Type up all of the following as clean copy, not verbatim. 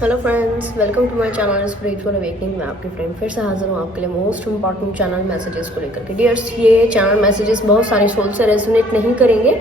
Hello friends, welcome to my channel spiritual awakening. मैं आपकी friend फिर से हाजिर हूँ आपके लिए मोस्ट इंपॉर्टेंट चैनल मैसेजेस को लेकर के। डियर्स, ये चैनल मैसेजेस बहुत सारे सोल से रेजोनेट नहीं करेंगे,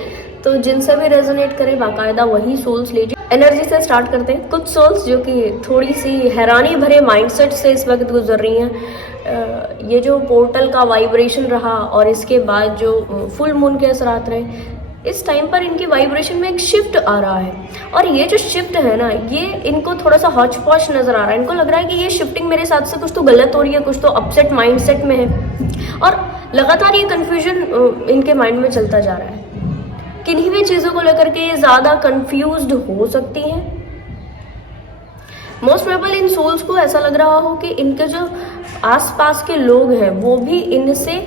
तो जिनसे भी रेजोनेट करें बाकायदा वही सोल्स लीजिए। एनर्जी से स्टार्ट करते हैं। कुछ सोल्स जो कि थोड़ी सी हैरानी भरे माइंडसेट से इस वक्त गुजर रही हैं। ये जो पोर्टल का वाइब्रेशन रहा और इसके बाद जो फुल मून के असरात रहे, इस टाइम पर इनकी वाइब्रेशन में एक शिफ्ट आ रहा है। और ये जो शिफ्ट है ना, ये इनको थोड़ा सा हॉच पॉच नजर आ रहा है। इनको लग रहा है कि ये शिफ्टिंग मेरे साथ से कुछ तो गलत हो रही है, कुछ तो अपसेट माइंडसेट में है, और लगातार ये कंफ्यूजन इनके माइंड में चलता जा रहा है। किन्हीं भी चीजों को लेकर के ये ज्यादा कंफ्यूज्ड हो सकती हैं। मोस्ट प्रोबेबल इन सोल्स को ऐसा लग रहा हो कि इनके जो आसपास के लोग हैं वो भी इनसे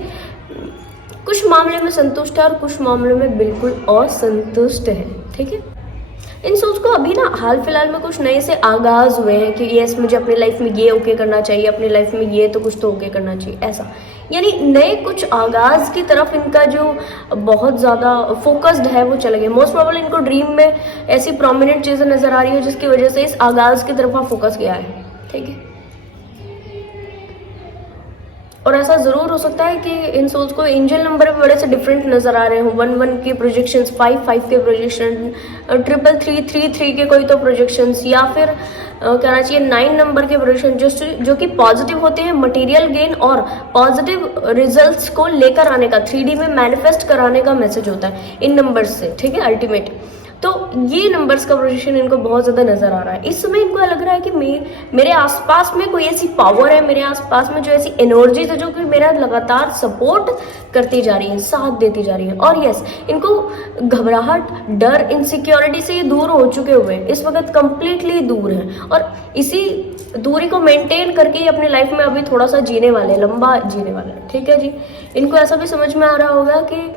कुछ मामले में संतुष्ट है और कुछ मामलों में बिल्कुल असंतुष्ट है। ठीक है, इन सोच को अभी ना हाल फिलहाल में कुछ नए से आगाज हुए हैं कि यस, मुझे अपनी लाइफ में ये ओके करना चाहिए, अपनी लाइफ में ये तो कुछ तो ओके करना चाहिए, ऐसा यानी नए कुछ आगाज की तरफ इनका जो बहुत ज़्यादा फोकस्ड है वो चले गए। मोस्ट प्रोबेबल इनको ड्रीम में ऐसी प्रोमिनेंट चीज़ें नजर आ रही है जिसकी वजह से इस आगाज की तरफ फोकस गया है। ठीक है, और ऐसा जरूर हो सकता है कि इन सोल्स को एंजल नंबर भी बड़े से डिफरेंट नजर आ रहे हो। 1-1 के प्रोजेक्शंस, 5-5 के प्रोजेक्शन, 3-3 के कोई तो प्रोजेक्शंस, या फिर कहना चाहिए 9 नंबर के प्रोजेक्शन जो कि पॉजिटिव होते हैं, मटेरियल गेन और पॉजिटिव रिजल्ट्स को लेकर आने का, 3D में मैनिफेस्ट कराने का मैसेज होता है इन नंबर्स से। ठीक है, अल्टीमेट। तो ये नंबर्स का प्रोजेक्शन इनको बहुत ज़्यादा नजर आ रहा है। इस समय इनको लग रहा है कि मेरे आसपास में कोई ऐसी पावर है, मेरे आसपास में जो ऐसी एनर्जीज है जो कि मेरा लगातार सपोर्ट करती जा रही है, साथ देती जा रही है। और यस, इनको घबराहट, डर, इनसिक्योरिटी से ये दूर हो चुके हुए हैं, इस वक्त कंप्लीटली दूर हैं, और इसी दूरी को मेंटेन करके ही अपनी लाइफ में अभी थोड़ा सा जीने वाले, लंबा जीने वाले हैं। ठीक है जी, इनको ऐसा भी समझ में आ रहा होगा कि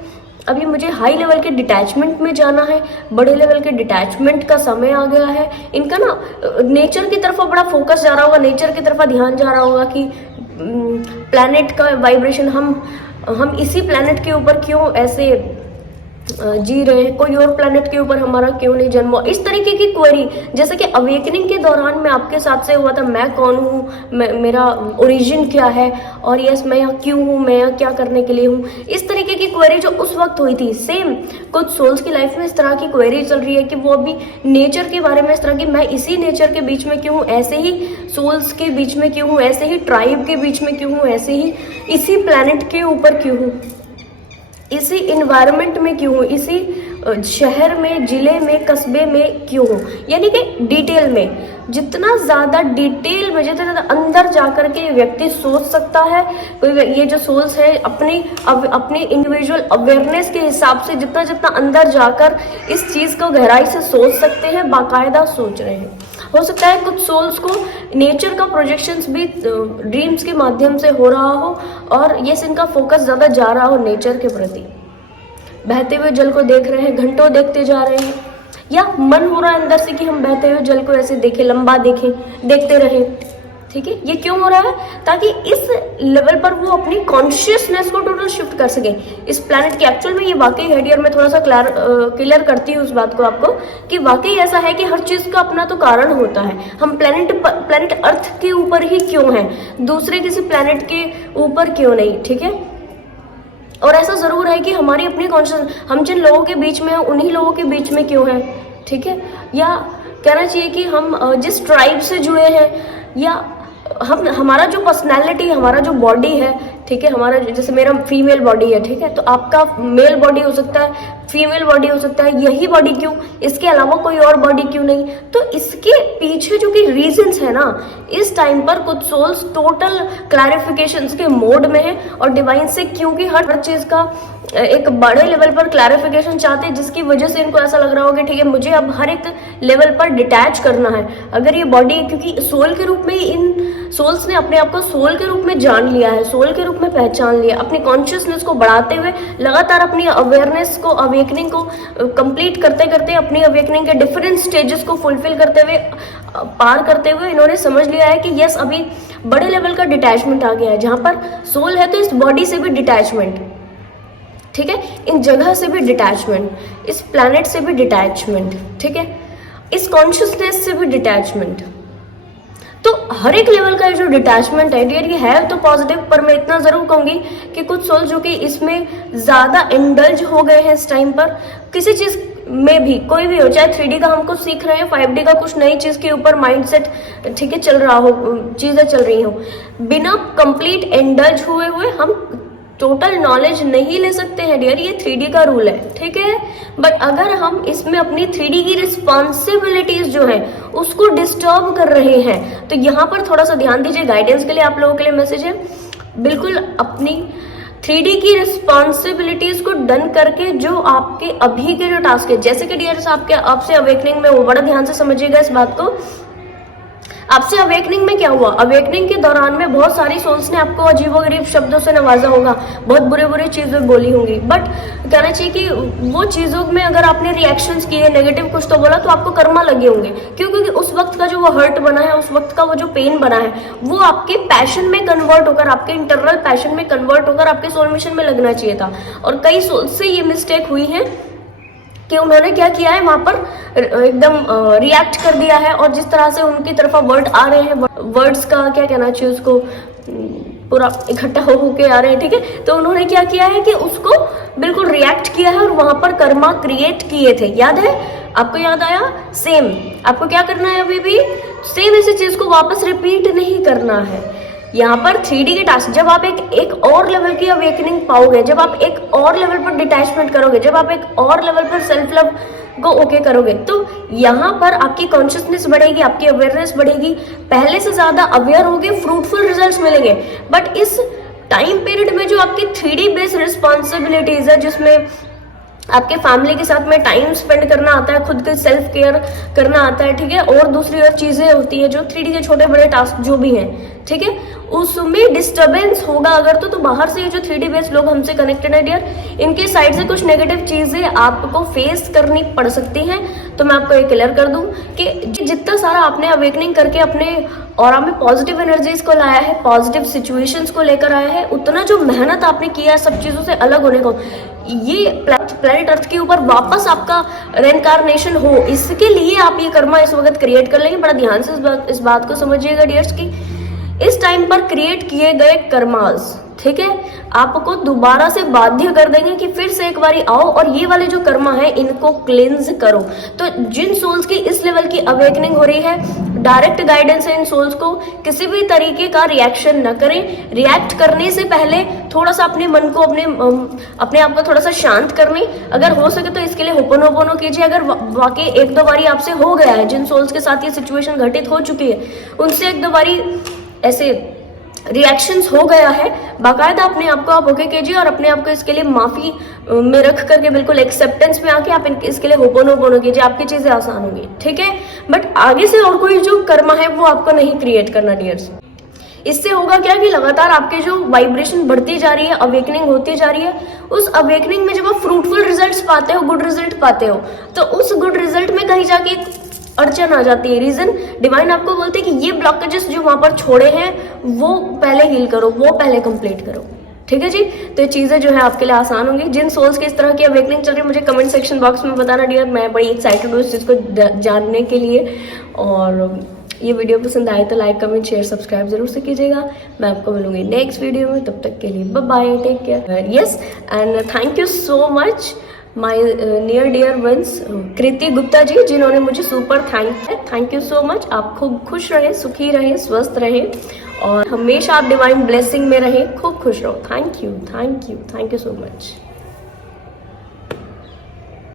अभी मुझे हाई लेवल के डिटैचमेंट में जाना है, बड़े लेवल के डिटैचमेंट का समय आ गया है। इनका ना नेचर की तरफ बड़ा फोकस जा रहा होगा, नेचर की तरफ ध्यान जा रहा होगा कि प्लैनेट का वाइब्रेशन, हम इसी प्लैनेट के ऊपर क्यों ऐसे जी रहे हैं, कोई और प्लैनेट के ऊपर हमारा क्यों नहीं जन्म हुआ। इस तरीके की क्वेरी, जैसे कि अवेकनिंग के दौरान में आपके साथ से हुआ था, मैं कौन हूँ, मेरा ओरिजिन क्या है, और यस मैं यहाँ क्यों हूँ, मैं यहाँ क्या करने के लिए हूँ। इस तरीके की क्वेरी जो उस वक्त हुई थी, सेम कुछ सोल्स की लाइफ में इस तरह की क्वेरी चल रही है कि वो अभी नेचर के बारे में इस तरह की, मैं इसी नेचर के बीच में क्यों हूँ, ऐसे ही सोल्स के बीच में क्यों हूँ, ऐसे ही ट्राइब के बीच में क्यों हूँ, ऐसे ही इसी प्लैनेट के ऊपर क्यों हूँ, इसी इन्वायरमेंट में क्यों हूँ, इसी शहर में, जिले में, कस्बे में क्यों हूँ। यानी कि डिटेल में, जितना ज़्यादा डिटेल में, जितना ज़्यादा अंदर जाकर के व्यक्ति सोच सकता है, ये जो सोल्स है अपनी इंडिविजुअल अवेयरनेस के हिसाब से जितना जितना अंदर जाकर इस चीज़ को गहराई से सोच सकते हैं, बाकायदा सोच रहे हैं। हो सकता है कुछ सोल्स को नेचर का प्रोजेक्शंस भी ड्रीम्स के माध्यम से हो रहा हो, और ये इनका फोकस ज़्यादा जा रहा हो नेचर के प्रति। बहते हुए जल को देख रहे हैं, घंटों देखते जा रहे हैं, या मन हो रहा है अंदर से कि हम बहते हुए जल को ऐसे देखें, लंबा देखें, देखते रहें। ठीक है, ये क्यों हो रहा है? ताकि इस लेवल पर वो अपनी कॉन्शियसनेस को टोटल शिफ्ट कर सके इस प्लैनेट की। एक्चुअल में ये वाकई है डियर, मैं थोड़ा सा क्लियर करती हूँ उस बात को आपको कि वाकई ऐसा है कि हर चीज का अपना तो कारण होता है। हम प्लैनेट अर्थ के ऊपर ही क्यों हैं, दूसरे किसी प्लैनेट के ऊपर क्यों नहीं। ठीक है, और ऐसा जरूर है कि हमारी अपनी कॉन्शियस, हम जिन लोगों के बीच में हैं उन्हीं लोगों के बीच में क्यों हैं। ठीक है, या कहना चाहिए कि हम जिस ट्राइब से जुड़े हैं, या हमारा जो पर्सनैलिटी, हमारा जो बॉडी है, ठीक है, हमारा जैसे मेरा फीमेल बॉडी है, ठीक है, तो आपका मेल बॉडी हो सकता है, फीमेल बॉडी हो सकता है, यही बॉडी क्यों, इसके अलावा कोई और बॉडी क्यों नहीं। तो इसके पीछे जो कि रीजंस है ना, इस टाइम पर कुछ सोल्स टोटल क्लैरिफिकेशंस के मोड में है, और डिवाइन से क्योंकि हर चीज का एक बड़े लेवल पर क्लैरिफिकेशन चाहते हैं, जिसकी वजह से इनको ऐसा लग रहा होगा ठीक है, मुझे अब हर एक लेवल पर डिटैच करना है। अगर ये बॉडी, क्योंकि सोल के रूप में इन सोल्स ने अपने आप को सोल के रूप में जान लिया है, सोल के रूप में पहचान लिया, अपनी कॉन्शियसनेस को बढ़ाते हुए लगातार अपनी अवेयरनेस को, अवेकनिंग को कंप्लीट करते करते, अपनी अवेकनिंग के डिफरेंट स्टेजेस को फुलफिल करते हुए, पार करते हुए इन्होंने समझ लिया है कि यस, अभी बड़े लेवल का डिटैचमेंट आ गया है। जहां पर सोल है तो इस बॉडी से भी डिटैचमेंट, ठीक है, इन जगह से भी डिटैचमेंट, इस प्लैनेट से भी डिटैचमेंट, ठीक है, इस कॉन्शियसनेस से भी डिटैचमेंट। तो हर एक लेवल का जो डिटैचमेंट है डियर, ये है तो पॉजिटिव, पर मैं इतना जरूर कहूंगी कि कुछ सोल जो कि इसमें ज्यादा इंडल्ज हो गए हैं इस टाइम पर, किसी चीज में भी, कोई भी हो, चाहे 3D का हम कुछ सीख रहे हैं, 5D का कुछ नई चीज के ऊपर माइंडसेट ठीक है चल रहा हो, चीजें चल रही हो, बिना कंप्लीट इंडल्ज हुए हम टोटल नॉलेज नहीं ले सकते हैं डियर, ये 3D का रूल है, ठीक है। बट अगर हम इसमें अपनी 3D की रिस्पॉन्सिबिलिटीज जो है उसको डिस्टर्ब कर रहे हैं, तो यहाँ पर थोड़ा सा ध्यान दीजिए। गाइडेंस के लिए आप लोगों के लिए मैसेज है, बिल्कुल अपनी 3D की रिस्पॉन्सिबिलिटीज को डन करके जो आपके अभी के जो टास्क है, जैसे कि डियर आपसे अवेकनिंग में वो, बड़ा ध्यान से समझिएगा इस बात को। आपसे अवेकनिंग में क्या हुआ, अवेकनिंग के दौरान में बहुत सारी सोल्स ने आपको अजीबोगरीब शब्दों से नवाजा होगा, बहुत बुरे बुरे चीजें बोली होंगी, बट कहना चाहिए कि वो चीजों में अगर आपने रिएक्शंस किए, नेगेटिव कुछ तो बोला, तो आपको कर्मा लगे होंगे। क्योंकि उस वक्त का जो वो हर्ट बना है, उस वक्त का वो जो पेन बना है, वो आपके पैशन में कन्वर्ट होकर, आपके इंटरनल पैशन में कन्वर्ट होकर आपके सोल मिशन में लगना चाहिए था। और कई सोल्स से ये मिस्टेक हुई है कि उन्होंने क्या किया है, वहां पर एकदम रिएक्ट कर दिया है, और जिस तरह से उनकी तरफ वर्ड आ रहे हैं, वर्ड्स का क्या कहना चाहिए उसको, पूरा इकट्ठा हो के आ रहे हैं, ठीक है। तो उन्होंने क्या किया है कि उसको बिल्कुल रिएक्ट किया है और वहां पर कर्मा क्रिएट किए थे, याद है आपको, याद आया? सेम आपको क्या करना है, अभी भी सेम इसी चीज को वापस रिपीट नहीं करना है। यहाँ पर 3D के टास्क, जब आप एक और लेवल की अवेकनिंग पाओगे, जब आप एक और लेवल पर डिटैचमेंट करोगे, जब आप एक और लेवल पर सेल्फ लव को ओके करोगे, तो यहाँ पर आपकी कॉन्शियसनेस बढ़ेगी, आपकी अवेयरनेस बढ़ेगी, पहले से ज्यादा अवेयर होगे, फ्रूटफुल रिजल्ट्स मिलेंगे। बट इस टाइम पीरियड में जो आपकी 3D बेस्ड रिस्पॉन्सिबिलिटीज है, जिसमें आपके फैमिली के साथ में टाइम स्पेंड करना आता है, खुद के सेल्फ केयर करना आता है, ठीक है, और दूसरी और चीजें होती है जो 3D के छोटे बड़े टास्क जो भी हैं, ठीक है, उसमें डिस्टरबेंस होगा अगर तो बाहर से ये जो 3D बेस्ड लोग हमसे कनेक्टेड है डियर, इनके साइड से कुछ नेगेटिव चीजें आपको फेस करनी पड़ सकती हैं। तो मैं आपको ये क्लियर कर दूं कि जितना सारा आपने अवेकनिंग करके अपने ऑरा में पॉजिटिव एनर्जीज को लाया है, पॉजिटिव सिचुएशंस को लेकर आया है, उतना जो मेहनत आपने किया है सब चीजों से अलग होने को, ये प्लेनेट अर्थ के ऊपर वापस आपका रेनकार्नेशन हो, इसके लिए आप ये कर्मा इस वक्त क्रिएट कर लेंगे। बड़ा ध्यान से इस बात को समझिएगा डियर्स की इस टाइम पर क्रिएट किए गए कर्मास, ठीक है, आपको दोबारा से बाध्य कर देंगे कि फिर से एक बारी आओ और ये वाले जो कर्मा है इनको क्लेंज करो। तो जिन सोल्स की इस लेवल की अवेकनिंग हो रही है, डायरेक्ट गाइडेंस है इन सोल्स को, किसी भी तरीके का रिएक्शन न करें। रिएक्ट करने से पहले थोड़ा सा अपने मन को, अपने आप को थोड़ा सा शांत करने, अगर हो सके तो इसके लिए होपोनोपोनो कीजिए। अगर वाकई एक दो बारी आपसे हो गया है, जिन सोल्स के साथ ये सिचुएशन घटित हो चुकी है, उनसे एक दो बारी ऐसे रिएक्शंस हो गया है, बाकायदा अपने आप को आप ओके कीजिए और अपने आप को इसके लिए माफी में रख करके बिल्कुल एक्सेप्टेंस में आके आप इसके लिए होपोनोपोनो कीजिए, आपकी चीजें आसान होंगी, ठीक है। बट आगे से और कोई जो कर्मा है वो आपको नहीं क्रिएट करना डियर्स। इससे होगा क्या कि लगातार आपके जो वाइब्रेशन बढ़ती जा रही है, अवेकनिंग होती जा रही है, उस अवेकनिंग में जब आप फ्रूटफुल रिजल्ट्स पाते हो, गुड रिजल्ट पाते हो, तो उस गुड रिजल्ट में कहीं जाके अड़चन आ जाती है। रीजन डिवाइन आपको बोलते हैं कि ये ब्लॉकेजेस जो वहां पर छोड़े हैं वो पहले हील करो, वो पहले कंप्लीट करो, ठीक है जी। तो ये चीजें जो है आपके लिए आसान होंगी। जिन सोल्स की इस तरह की अवेकनिंग चल रही है मुझे कमेंट सेक्शन बॉक्स में बताना डियर, मैं बड़ी एक्साइटेड हूँ इस चीज को जानने के लिए। और ये वीडियो पसंद आए तो लाइक कमेंट शेयर सब्सक्राइब जरूर से कीजिएगा। मैं आपको मिलूंगी नेक्स्ट वीडियो में, तब तक के लिए bye bye, take care. Yes and thank you so much my near dear ones Kriti Gupta ji, जिन्होंने मुझे super thank you so much. आप खूब खुश रहे, सुखी रहे, स्वस्थ रहे और हमेशा आप डिवाइन ब्लेसिंग में रहे, खूब खुश रहो। Thank you so much.